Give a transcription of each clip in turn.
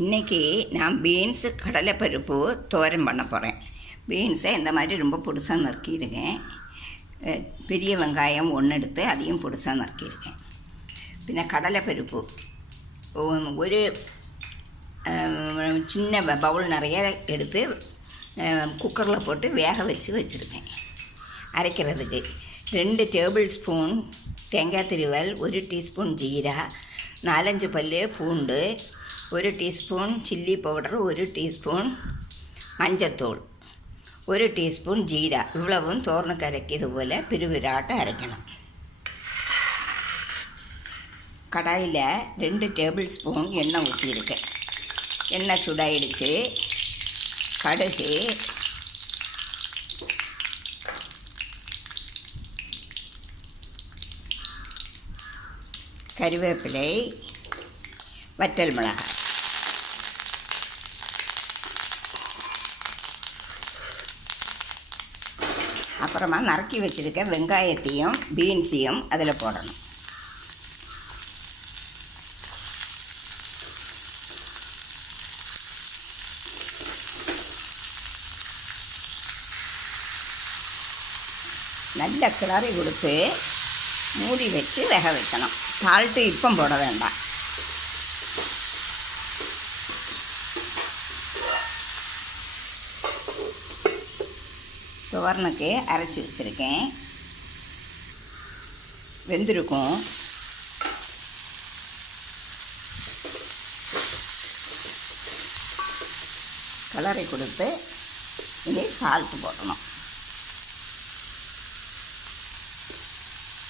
இன்றைக்கி நான் பீன்ஸு கடலைப்பருப்பு தோரன் பண்ண போகிறேன். பீன்ஸை இந்த மாதிரி ரொம்ப பொடிசாக நறுக்கிடுவேன். பெரிய வெங்காயம் ஒன்று எடுத்து அதையும் பொடிசாக நறுக்கிடுவேன். பின்ன கடலைப்பருப்பு ஒரு சின்ன பவுல் நிறைய எடுத்து குக்கரில் போட்டு வேக வச்சுருக்கேன். அரைக்கிறதுக்கு 2 டேபிள் ஸ்பூன் தேங்காய் திருவல், 1 டீஸ்பூன் ஜீரா, 4-5 பல் பூண்டு, 1 டீஸ்பூன் சில்லி பவுடர், 1 டீஸ்பூன் மஞ்சத்தூள், 1 டீஸ்பூன் ஜீரா. இவ்வளவும் தோரனுக்கு அரைக்கிறது போல் பிரிவிராட்ட அரைக்கணும். கடாயில் 2 டேபிள் ஸ்பூன் எண்ணெய் ஊற்றியிருக்கேன். எண்ணெய் சூடாயிடுச்சு. கடுகு, கறிவேப்பிலை, வற்றல் மிளகாய், அப்புறமா நறுக்கி வச்சுருக்க வெங்காயத்தையும் பீன்ஸையும் அதில் போடணும். நல்ல கிளறி கொடுத்து மூடி வச்சு வேக வைக்கணும். சால்ட்டு இப்போ போட வேண்டாம். துவரனுக்கு அரைச்சி வச்சுருக்கேன். வெந்திருக்கும். கிளறி கொடுத்து இனி சால்ட்டு போடணும்.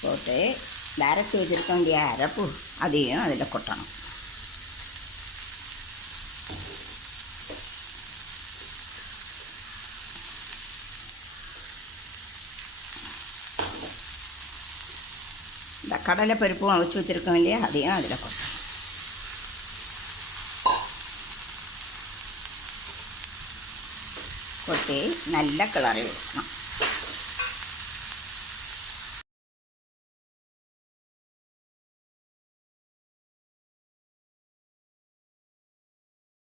போட்டு இந்த அரைச்சி வச்சுருக்கோம் இல்லையா அரைப்பு, அதையும் அதில் கொட்டணும். இந்த கடலை பருப்பும் அவிச்சு வச்சுருக்கோம் இல்லையா அதையும் அதில் கொட்டணும். கொட்டி நல்லா கிளறி வைக்கணும்.